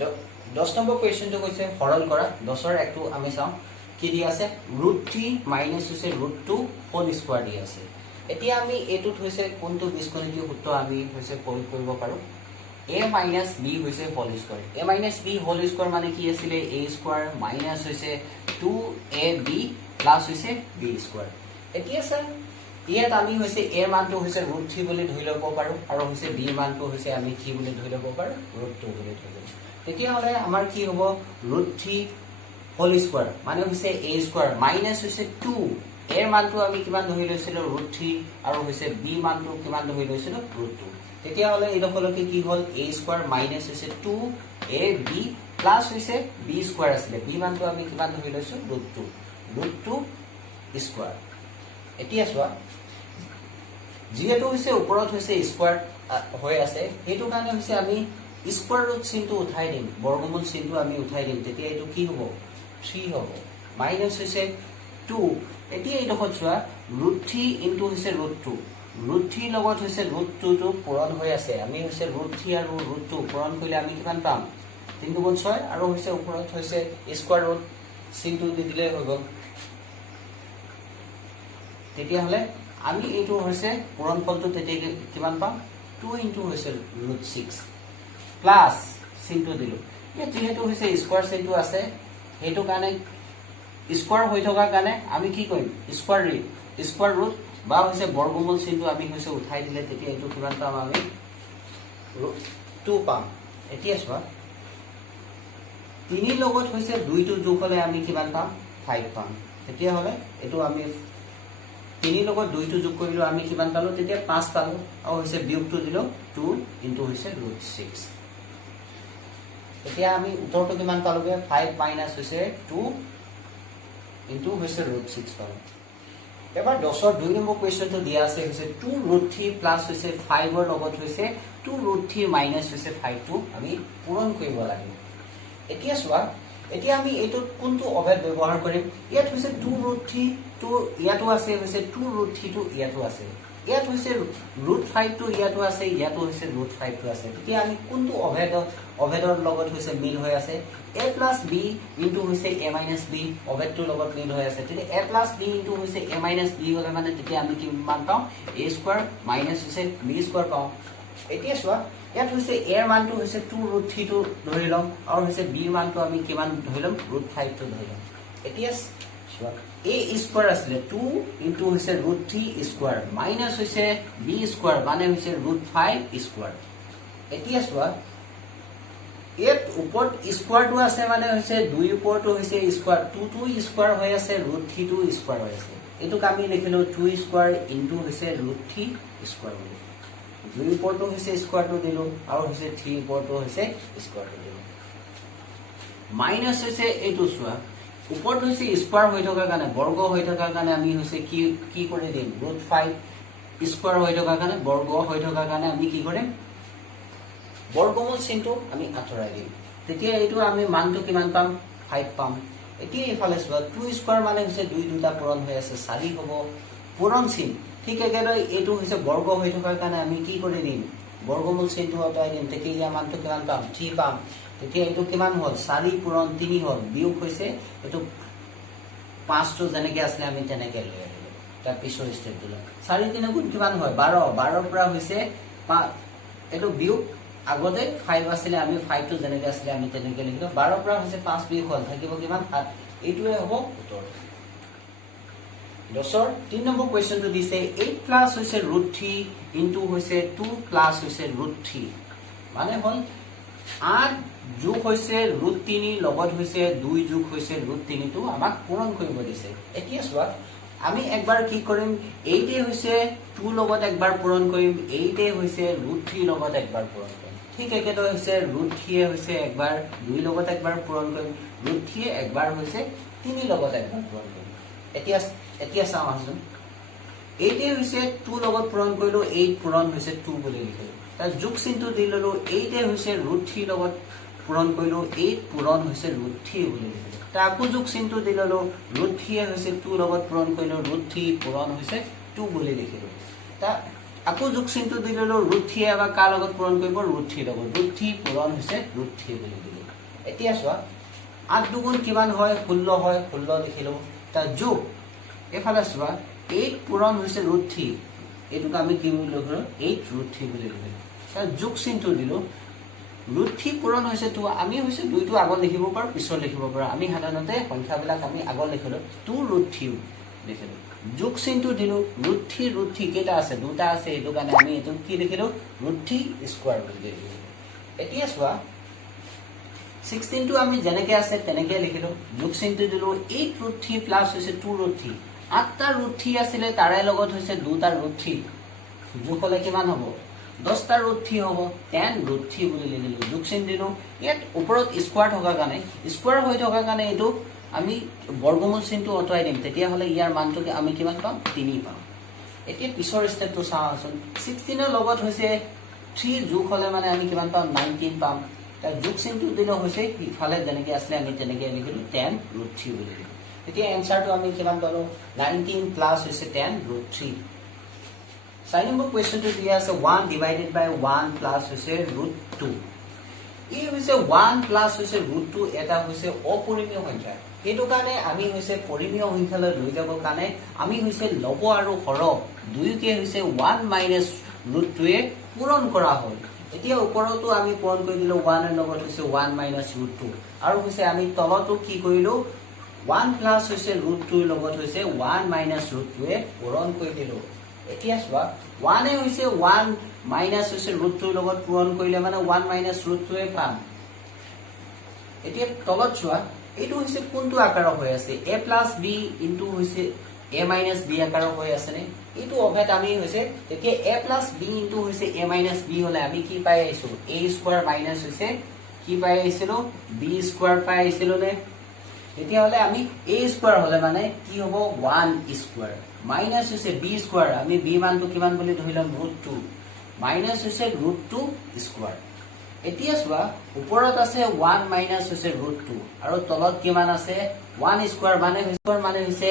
10 number কুৱেশ্যনটো কৈছে সৰল কৰা 10ৰ একটো আমি চাওঁ কি দি আছে √3 মাইনাস হৈছে √2 হোল স্কয়াৰ দি আছে এতিয়া আমি এটোত হৈছে কোনটো বীজগণিতীয় সূত্ৰ আমি হৈছে প্ৰয়োগ কৰিব পাৰো a মাইনাস b হৈছে whole square a minus b whole square মানে কি আছিল a স্কয়াৰ মাইনাস হৈছে 2ab প্লাস হৈছে b স্কয়াৰ এতিয়া স্যাৰ ইয়াত আমি হৈছে a মানটো হৈছে √3 বুলি ধৰি লব পাৰো আৰু হৈছে b মানটো হৈছে আমি কি বুলি ধৰি লব পাৰো √2 বুলি ধৰি লব তেতিয়া হলে আমাৰ কি হ'ব √3 হোল স্কয়াৰ মানে হৈছে a স্কয়াৰ মাইনাস হৈছে 2 a মানটো আমি কিমান ধৰি লৈছিলো √3 আৰু হৈছে b মানটো কিমান ধৰি লৈছিলো √2 তেতিয়া হলে এইডখৰলৈকে কি হ'ল a স্কয়াৰ মাইনাস হৈছে 2ab প্লাস হৈছে b স্কয়াৰ আছিল b মানটো আমি কিমান ধৰি লৈছো √2 স্কয়াৰ এতিয়া চোৱা যেহেতু হৈছে ওপৰত হৈছে স্কয়াৰ হৈ আছে হেতু কাৰণে হৈছে আমি স্কয়াৰ ৰুট চিনটো উঠাই দিম বৰ্গমূল চিনটো আমি উঠাই দিম তেতিয়া এটো কি হ'ব 3 হ'ব মাইনাস হৈছে 2 এতিয়া এইডখৰ চোৱা √3 ইনটু হৈছে √2 √3 লগত হৈছে √2 টো পূৰণ হৈ আছে আমি হৈছে √3 আৰু √2 পূৰণ কৰিলে আমি কিমান পাম 3 × 6 আৰু হৈছে ওপৰত হৈছে স্কয়াৰ ৰুট চিনটো দি দিলে হৈ গ'ল তেতিয়া হলে আমি এইটো হৈছে পূৰণফলটো তেতিয়া কিমান পাম 2 ইনটু হৈছে √6 প্লাস চিনটো দিলো এই যেহেতু হৈছে স্কয়াৰ চিনটো আছে হেতু কাৰণে স্কয়াৰ হৈ থকা কাৰণে আমি কি কৰিম স্কয়াৰ ৰুট বা হৈছে বৰ্গমূল চিনটো আমি হৈছে উঠাই দিলে তেতিয়া এটো কিমান পাম আমি 2 পাম এতিয়া চোৱা 3 লগত হৈছে 2 টো যোগ হলে আমি কিমান পাম 5 পাম তেতিয়া হলে এটো আমি 3 লগত 2 টো যোগ কৰিলো আমি কিমান পালো তেতিয়া 5 পালো আৰু হৈছে বিয়োগটো দিলো 2 ইনটু হৈছে √6 এতিয়া আমি উত্তৰটো কিমান পালোগে 5 মাইনাস হৈছে 2 ইনটু হৈছে √6 পালো এবাৰ 10ৰ 2 নম্বৰ কুৱেশ্যনটো দিয়া আছে হৈছে 2√3 প্লাস হৈছে 5 ৰ লগত হৈছে 2√3 মাইনাস হৈছে 5 টো আমি পূৰণ কৰিব লাগিব এতিয়া চোৱা এতিয়া আমি এটো কোনটো অভেদ ব্যৱহাৰ কৰিম ইয়াত হৈছে 2√3 টো ইয়াতো আছে হৈছে 2√3 টো ইয়াতো আছে ইয়াত হৈছে √5 টো ইয়াতো আছে ইয়াতো হৈছে √5 টো আছে তেতিয়া আমি কোনটো অভেদৰ লগত হৈছে মিল হৈ আছে a + b ইনটু হৈছে a - b অভেদটোৰ লগত মিল হৈ আছে তেতিয়া a + b ইনটু হৈছে a - b হলে মানে তেতিয়া আমি কি মান পাওঁ a স্কয়াৰ মাইনাস হৈছে b স্কয়াৰ পাওঁ এতিয়া চোৱা ইয়াত হৈছে a ৰ মানটো হৈছে 2√3 টো ধৰি লম আৰু হৈছে b ৰ মানটো আমি কিমান ধৰি লম √5 টো ধৰি লম এতিয়া চোৱা a স্কয়াৰ আছিল 2 ইনটু হৈছে √3 স্কয়াৰ মাইনাস হৈছে b স্কয়াৰ মানে হৈছে √5 স্কয়াৰ এতিয়া চোৱা এত ওপৰত স্কয়াৰটো আছে মানে হৈছে 2 ওপৰটো হৈছে স্কয়াৰ 2 স্কয়াৰ হৈ আছে √3 স্কয়াৰ হৈ আছে এটোক আমি লিখিলো 2 স্কয়াৰ ইনটু হৈছে √3 স্কয়াৰ বুলি 2 ওপৰটো হৈছে স্কয়াৰটো দিলো আৰু হৈছে 3 ওপৰটো হৈছে স্কয়াৰটো দিলো মাইনাস হৈছে এইটো চোৱা ওপৰত হৈছে স্কয়াৰ হৈ থকা কাৰণে বৰ্গ হৈ থকা কাৰণে আমি হৈছে কি কৰি দিম √5 স্কয়াৰ হৈ থকা কাৰণে বৰ্গ হৈ থকা কাৰণে আমি কি কৰিম বৰ্গমূল চিনটো আমি আঁতৰাই দিম তেতিয়া এইটো আমি মানটো কিমান পাম 5 পাম এতিয়া ইফালে চোৱা 2 স্কয়াৰ মানে হৈছে 2 দুটা পূৰণ হৈ আছে 4 হ'ব পূৰণ চিন ঠিক একেদৰে এইটো হৈছে বৰ্গ হৈ থকাৰ কাৰণে আমি কি কৰি দিম বৰ্গমূল চিনটো আঁতৰাই দিম তেতিয়া ইয়াৰ মানটো কিমান পাম 3 পাম তেতিয়া এইটো কিমান হ'ল 4 পূৰণ 3 হ'ল বিয়োগ হৈছে এইটো 5 টো যেনেকৈ আছিল আমি তেনেকৈ লৈ আহিলো তাৰ পিছৰ ষ্টেপ দিলো 4 3 গুণ কিমান হয় 12 পৰা হৈছে এইটো বিয়োগ আগতে 5 আছিল আমি 5 টো যেনেকৈ আছিল আমি তেনেকৈ লিখিলো 12 পৰা হৈছে 5 বিয়োগ হ'ল থাকিব কিমান 7 এইটোৱে হ'ব উত্তৰ 10ৰ 3 নম্বৰ কুৱেশ্যনটো দিছে 8 প্লাস হৈছে √3 ইনটু হৈছে 2 প্লাস হৈছে √3 মানে হ'ল 8 যোগ হৈছে √3 লগত হৈছে 2 যোগ হৈছে √3 টো আমাক পূৰণ কৰিব দিছে এতিয়া চোৱা আমি একবাৰ কি কৰিম 8 এ হৈছে 2 লগত একবাৰ পূৰণ কৰিম 8 এ হৈছে √3 লগত একবাৰ পূৰণ কৰিম ঠিক একেদৰে হৈছে √3 এ হৈছে একবাৰ 2 লগত একবাৰ পূৰণ কৰিম √3 এ একবাৰ হৈছে 3 লগত একবাৰ পূৰণ কৰিম এতিয়া চাওঁ আহচোন 8 এ হৈছে 2 লগত পূৰণ কৰিলো 8 পূৰণ হৈছে 2 বুলি লিখিলো তাৰ যোগ চিনটো দি ললো 8 এ হৈছে √3 লগত পূৰণ কৰিলো 8 পূৰণ হৈছে √3 বুলি লিখিলো তাৰ আকু যোগ চিনটো দি ললো √3 এ হৈছে 2 লগত পূৰণ কৰিলো √3 পূৰণ হৈছে 2 বুলি লিখিলো তা আকৌ যোগ চিনটো দি ললো √3 এবাৰ কাৰ লগত পূৰণ কৰিব √3 লগত √3 পূৰণ হৈছে √3 বুলি দিলো এতিয়া চোৱা 8 দুগুণ কিমান হয় 16 হয় 16 লিখিলো তা যোগ এফালে চোৱা 8 পূৰণ হৈছে √3 এটুক আমি কি বুলি লিখলো 8 √3 বুলি লিখিলো তা যোগ চিনটো দিলো √3 পূৰণ হৈছে 2 আমি হৈছে 2 টো আগত লিখিব পাৰো পিছত লিখিব পাৰো আমি সাধাৰণতে সংখ্যাবিলাক আমি আগত লিখিলো 2 √3 লিখিলো যোগ চিনটো দিলো √3 কেটা আছে দুটা আছে এটো কাৰণে আমি এটো কি লিখিলো √3 স্কয়াৰ বুলি লিখিলো এতিয়া চোৱা 16 টো আমি যেনেকৈ আছে তেনেকৈ লিখিলো যোগ চিনটো দিলো 8 √3 প্লাস হৈছে 2 √3 8টা √3 আছিল তাৰে লগত হৈছে 2টা √3 যোগ হলে কিমান হ'ব 10টা √3 হ'ব 10 √3 বুলি লিখিলো যোগ চিন দিলো ইয়াত ওপৰত স্কয়াৰ থকা কাৰণে স্কয়াৰ হৈ থকা কাৰণে এটো আমি বৰ্গমূল চিনটো অতৰাই দিম তেতিয়া হলে ইয়াৰ মানটোকে আমি কিমান পাম 3 পাম এতিয়া পিছৰ স্টেপটো চাওঁচোন 16 এৰ লগত হৈছে 3 যোগ হলে মানে আমি কিমান পাম 19 পাম তাৰ যোগ চিনটো দিলো হৈছে ইফালে যেনেকৈ আসলে আমি তেনেকৈ লিখিলো 10 √3 বুলি লিখিলো এতিয়া এনসাৰটো আমি কিমান পালো 19 প্লাস হৈছে 10 √3 6 নম্বৰ কোৱেশ্চনটো দিয়া আছে 1 ডিভাইডেড বাই 1 প্লাস হৈছে √2 এই হৈছে 1 প্লাস হৈছে √2 এটা হৈছে অপৰিমেয় সংখ্যা এটো কাৰণে আমি হৈছে পৰিমেয় সংখ্যালৈ লৈ যাব কাৰণে আমি হৈছে লব আৰু হৰক দুইকে হৈছে 1 মাইনাস √2 এ পূৰণ কৰা হ'ল এতিয়া ওপৰতো আমি পূৰণ কৰি দিলো 1 এৰ লগত হৈছে 1 মাইনাস √2 আৰু হৈছে আমি তলতো কি কৰিলো 1 প্লাস হৈছে √2 এৰ লগত হৈছে 1 মাইনাস √2 এ পূৰণ কৰি দিলো এতিয়া চোৱা 1 এ হৈছে 1 মাইনাস হৈছে √2 এৰ লগত পূৰণ কৰিলে মানে 1 মাইনাস √2 এ পাম এতিয়া তলত চোৱা এটো হৈছে কোনটো আকাৰৰ হৈ আছে a + b ইনটু হৈছে a - b আকাৰৰ হৈ আছে নে এটো অভেদ আমি হৈছে তেতিয়া a + b ইনটু হৈছে a - b হলে আমি কি পাই আইছো a স্কয়াৰ মাইনাস হৈছে কি পাই আইছিলো b স্কয়াৰ পাই আইছিলো নে তেতিয়া হলে আমি a স্কয়াৰ হলে মানে কি হ'ব 1 স্কয়াৰ মাইনাস হৈছে b স্কয়াৰ আমি b মানটো কিমান বুলি ধৰিলাম √2 মাইনাস হৈছে √2 স্কয়াৰ এতিয়া চোৱা ওপৰত আছে 1 মাইনাস হৈছে √2 আৰু তলত কিমান আছে 1 স্কয়াৰ মানে হৈছে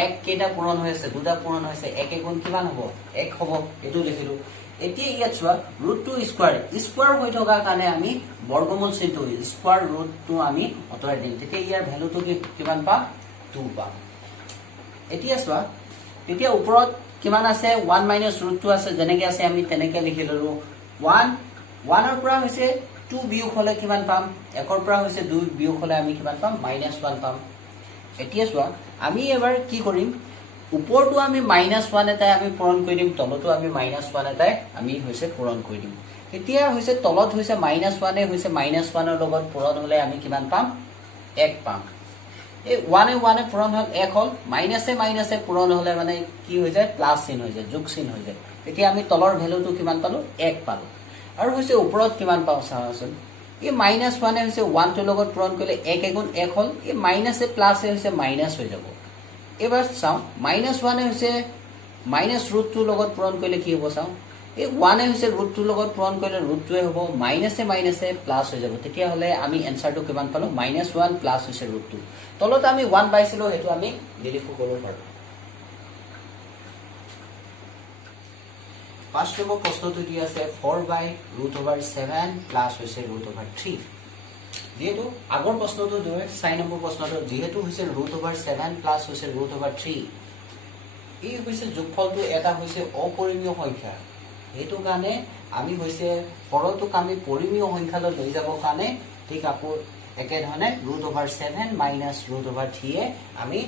1 কেটা পূৰণ হৈ আছে দুটা পূৰণ হৈছে 1 গুণ কিমান হ'ব 1 হ'ব এটো লিখিলো এতিয়া ইয়াত চোৱা √2 স্কয়াৰ হৈ থকা কাৰণে আমি বৰ্গমূল চিনটো স্কয়াৰ √2 আমি অতৰাই দিম তেতিয়া ইয়াৰ ভ্যালুটো কিমান পাম 2 পাম এতিয়া চোৱা এতিয়া ওপৰত কিমান আছে 1 মাইনাস √2 আছে যেনেকৈ আছে আমি তেনেকৈ লিখি ললো 1 এৰ পৰা হৈছে 2 বিয়োগ হলে কিমান পাম 1 এৰ পৰা হৈছে 2 বিয়োগ হলে আমি কিমান পাম -1 পাম এতিয়া চোৱা আমি এবাৰ কি কৰিম ওপৰটো আমি -1 এটা আমি পূৰণ কৰি দিম তলতো আমি -1 এটা আমি হৈছে পূৰণ কৰি দিম এতিয়া হৈছে তলত হৈছে -1 এ হৈছে -1 এৰ লগত পূৰণ হলে আমি কিমান পাম 1 পাম এই 1 এ পূৰণ হল 1 হল মাইনাসে পূৰণ হলে মানে কি হৈ যায় প্লাস চিন হৈ যায় যোগ চিন হৈ যায় তেতিয়া আমি তলৰ ভ্যালুটো কিমান পালো 1 পালো আৰু হৈছে ওপৰত কিমান পাও চাওচোন এই -1 এ হৈছে 1 টোৰ লগত পূৰণ কৰিলে 1 গুণ 1 হল এই মাইনাসে প্লাসে হৈছে মাইনাস হৈ যাব এবাৰ চাও -1 এ হৈছে -√2 লগত পূৰণ কৰিলে কি হ'ব চাও এই 1 এ হৈছে √2 লগত পূৰণ কৰিলে √2 এ হ'ব মাইনাসে প্লাস হৈ যাব তেতিয়া হলে আমি এনসাৰটো কিমান পালো -1 প্লাস হৈছে √2 তলত আমি 1 পাইছিলো হেতু আমি লিখি কৰিব পাৰো 5 নম্বৰ প্ৰশ্নটো দি আছে 4/√7 প্লাস হৈছে √3 যেহেতু আগৰ প্ৰশ্নটো দৰে 6 নম্বৰ প্ৰশ্নটো যেহেতু হৈছে √7 প্লাস হৈছে √3 এই হৈছে যোগফলটো এটা হৈছে অপৰিমেয় সংখ্যা হেতু কাৰণে আমি হৈছে হৰটোক আমি পৰিমেয় সংখ্যালৈ লৈ যাব কাৰণে ঠিক আকৌ একে ধৰণে √7 -√3 এ আমি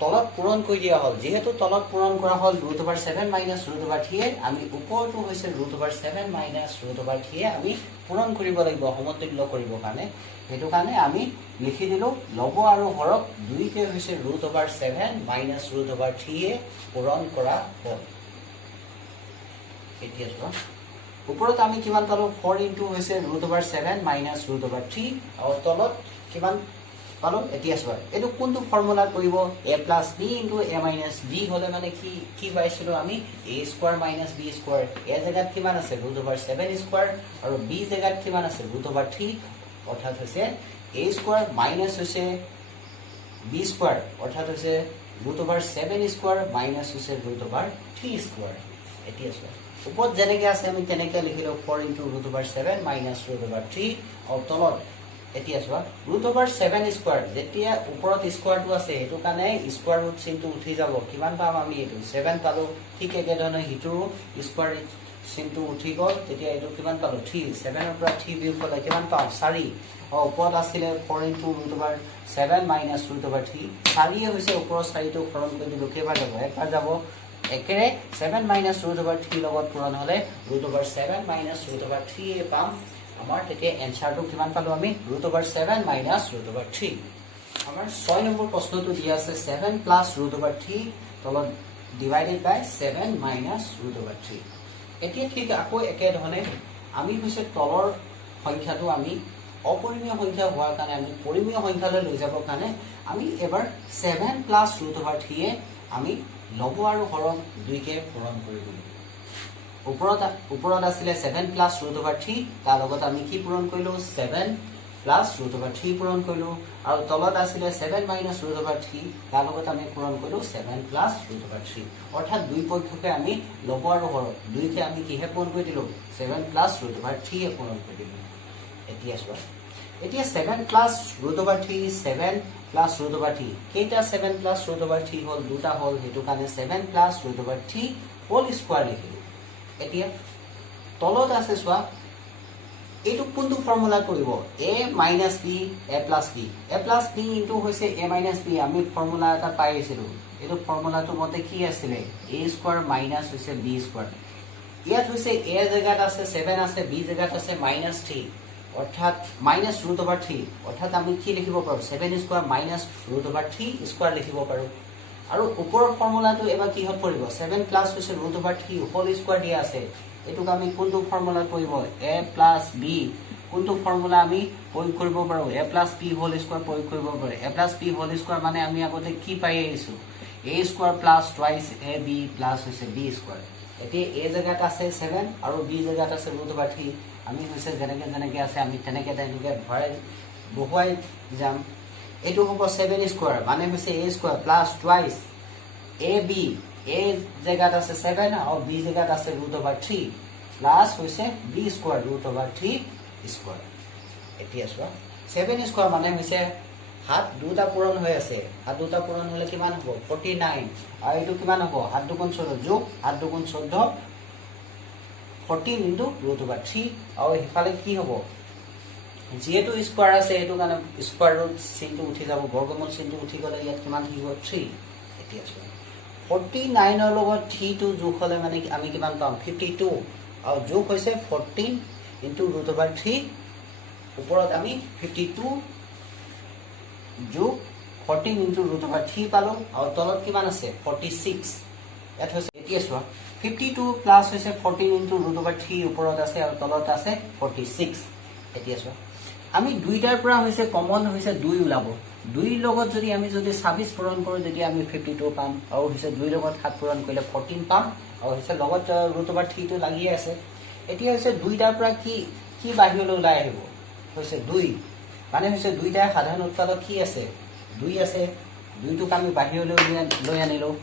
তলত পূৰণ কৰি দিয়া হল যেহেতু তলত পূৰণ কৰা হল √7 -√3 আমি ওপৰটো হৈছে √7 -√3 আমি পূৰণ কৰিব লাগিব সমতুল্য কৰিব কাৰণে হেতু কাৰণে আমি লিখি দিলো লব আৰু হৰক দুইকে হৈছে √7 -√3 পূৰণ কৰা হল এতিয়া চোৱা ওপৰত আমি কিমান পালো 4 ইনটু হৈছে √7 -√3 আৰু তলত কিমান পালো এতিয়া চোৱা এটো কোনটো ফৰ্মুলা কৰিব a + b * a - b হলে মানে কি পাইছিলো আমি a² - b² এ জায়গাত কিমান আছে √7² আৰু b জায়গাত কিমান আছে √3 অৰ্থাৎ হৈছে a² - হৈছে b² অৰ্থাৎ হৈছে √7 স্কোয়াৰ মাইনাছ হৈছে √3 স্কোয়াৰ এতিয়া চোৱা ওপৰত যেনেকৈ আছে আমি তেনেকৈ লিখিলোঁ 4 × √7 মাইনাছ √3 আৰু তলত এতিয়া চোৱা √7 স্কোয়াৰ যেতিয়া ওপৰত স্কোয়াৰটো আছে সেইটো কাৰণে স্কোয়াৰ ৰুট চিনটো উঠি যাব কিমান পাম আমি এইটো 7 পালোঁ ঠিক একেধৰণে সিটোৰো স্কোয়াৰ চিনটো উঠি গ'ল তেতিয়া এইটো কিমান পালোঁ 3 7 ৰ পৰা 3 বিয়োগ কৰিলে কিমান পাম 4 আৰু ওপৰত আছিলে 4 × √7 মাইনাছ √3 4 হৈছে ওপৰৰ 4টো হৰণ কৰি দিলোঁ কেইবাৰ যাব একবাৰ যাব একেৰে 7 মাইনাছ √3 লগত পূৰণ হ'লে √7 মাইনাছ √3 পাম আমাৰ তেতিয়া এনসাৰটো কিমান পালোঁ আমি √7 মাইনাছ √3 আমাৰ 6 নম্বৰ প্ৰশ্নটো দিয়া আছে 7 প্লাছ √3 তলত ডিভাইডেড বাই 7 মাইনাছ √3 এতিয়া ঠিক আকৌ একেধৰণে আমি হৈছে তলৰ সংখ্যাটো আমি অপৰিমেয় সংখ্যা হোৱাৰ কাৰণে আমি পৰিমেয় সংখ্যালৈ লৈ যাবৰ কাৰণে আমি এবাৰ 7 প্লাছ √3 আমি লব আৰু হৰণ দুইকে পূৰণ কৰিব ওপৰত আছিলে 7 প্লাছ √3 তাৰ লগত আমি কি পূৰণ কৰিলোঁ 7 প্লাছ √3 পূৰণ কৰিলোঁ আৰু তলত আছিলে 7 মাইনাছ √3 তাৰ লগত আমি পূৰণ কৰিলোঁ 7 প্লাছ √3 অৰ্থাৎ দুই পক্ষকে আমি লব আৰু হৰণ দুইকে আমি কিহে পূৰণ কৰি দিলোঁ 7 প্লাছ √3 এ পূৰণ কৰি দিলোঁ এতিয়া চোৱা এতিয়া 7 প্লাছ √3 7 প্লাছ √3 কেইটা 7 প্লাছ √3 হ'ল দুটা হ'ল সেইটো কাৰণে 7 প্লাছ √3 হোল স্কোয়াৰ লিখিলোঁ এতিয়া তলত আছে চোৱা এইটো কোনটো ফৰ্মুলা কৰিব a minus b a plus b a plus b into হৈছে a মাইনাছ b আমি ফৰ্মুলা এটা পাই আছিলোঁ এইটো ফৰ্মুলাটো মতে কি আছিলে a স্কোয়াৰ মাইনাছ হৈছে b স্কোয়াৰ ইয়াত হৈছে a জেগাত আছে 7 আছে b জেগাত আছে -3 অৰ্থাৎ মাইনাছ √3 অৰ্থাৎ আমি কি লিখিব পাৰোঁ 7 স্কোয়াৰ মাইনাছ √3 স্কোয়াৰ লিখিব পাৰোঁ আৰু ওপৰৰ ফৰ্মুলাটো এবাৰ কিহত পৰিব 7 প্লাছ হৈছে √3 হোল স্কোয়াৰ দিয়া আছে এটুক আমি কোনটো ফৰ্মুলা কৰিব a প্লাছ b কোনটো ফৰ্মুলা আমি প্ৰয়োগ কৰিব পাৰোঁ a plus b whole square প্ৰয়োগ কৰিব পাৰোঁ a plus b whole square মানে আমি আগতে কি পাই আহিছোঁ a square plus twice ab plus হৈছে b স্কোয়াৰ এতিয়া a জেগাত আছে 7 আৰু b জেগাত আছে √3 আমি হৈছে যেনেকৈ আছে আমি তেনেকৈ ভৰাই বহুৱাই যাম এইটো হ'ব 7 স্কোয়াৰ মানে হৈছে a square plus twice ab a জেগাত আছে 7 আৰু b জেগাত আছে √3 প্লাছ হৈছে b স্কোয়াৰ √3 স্কোয়াৰ এতিয়া চোৱা 7 স্কোয়াৰ মানে হৈছে হাত দুটা পূৰণ হৈ আছে হাত দুটা পূৰণ হ'লে কিমান হ'ব 49 আৰু এইটো কিমান হ'ব 7 × 2 = 14 যোগ 7 × 2 = 14 14 × √3 আৰু ইফালে কি হ'ব যেহেতু স্কোয়াৰ আছে এইটো কাৰণে স্কোয়াৰ ৰুট চিনটো উঠি যাব বৰ্গমূল চিনটো উঠি গ'লে ইয়াত কিমান থাকিব 3 এতিয়া চোৱা 49 ৰ লগত 3 টো যোগ হ'লে মানে আমি কিমান পাম 52 আৰু যোগ হৈছে 14 × √3 ওপৰত আমি 52 যোগ 14 × √3 পালোঁ আৰু তলত কিমান আছে 46 ইয়াত হৈছে এতিয়া চোৱা 52 প্লাছ হৈছে 14 × √3 ওপৰত আছে আৰু তলত আছে 46 এতিয়া চোৱা আমি দুইটাৰ পৰা হৈছে কমন হৈছে 2 ওলাব 2 লগত যদি আমি 26 পূৰণ কৰোঁ তেতিয়া আমি 52 পাম আৰু হৈছে 2 লগত 7 পূৰণ কৰিলে 14 পাম আৰু হৈছে লগত √3 টো লাগিয়ে আছে এতিয়া হৈছে দুইটাৰ পৰা কি বাহিৰলৈ ওলাই আহিব হৈছে 2 মানে হৈছে দুইটা সাধাৰণ উৎপাদক কি আছে 2 আছে 2টোক আমি বাহিৰলৈ লৈ আনিলোঁ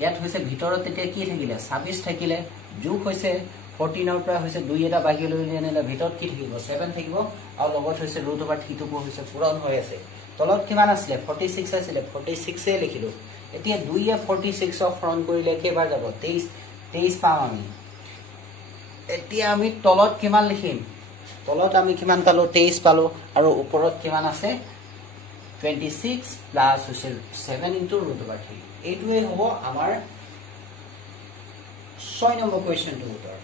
ইয়াত হৈছে ভিতৰত তেতিয়া কি থাকিলে 26 থাকিলে যোগ হৈছে 14 ৰ পৰা হৈছে 2 এটা বাহিৰলৈ লৈ আনিলে ভিতৰত কি থাকিব 7 থাকিব আৰু লগত হৈছে √3 টো হৈছে পূৰণ হৈ আছে তলত কিমান আছিলে 46 আছিলে 46 এ লিখিলোঁ এতিয়া 2 এ 46 ক হৰণ কৰিলে কেইবাৰ যাব 23 পাম আমি এতিয়া আমি তলত কিমান লিখিম তলত আমি কিমান পালোঁ 23 পালোঁ আৰু ওপৰত কিমান আছে 26 প্লাছ হৈছে 7 × √3 এইটোৱে হ'ব আমাৰ 6 নম্বৰ কুৱেশ্যনটোৰ উত্তৰ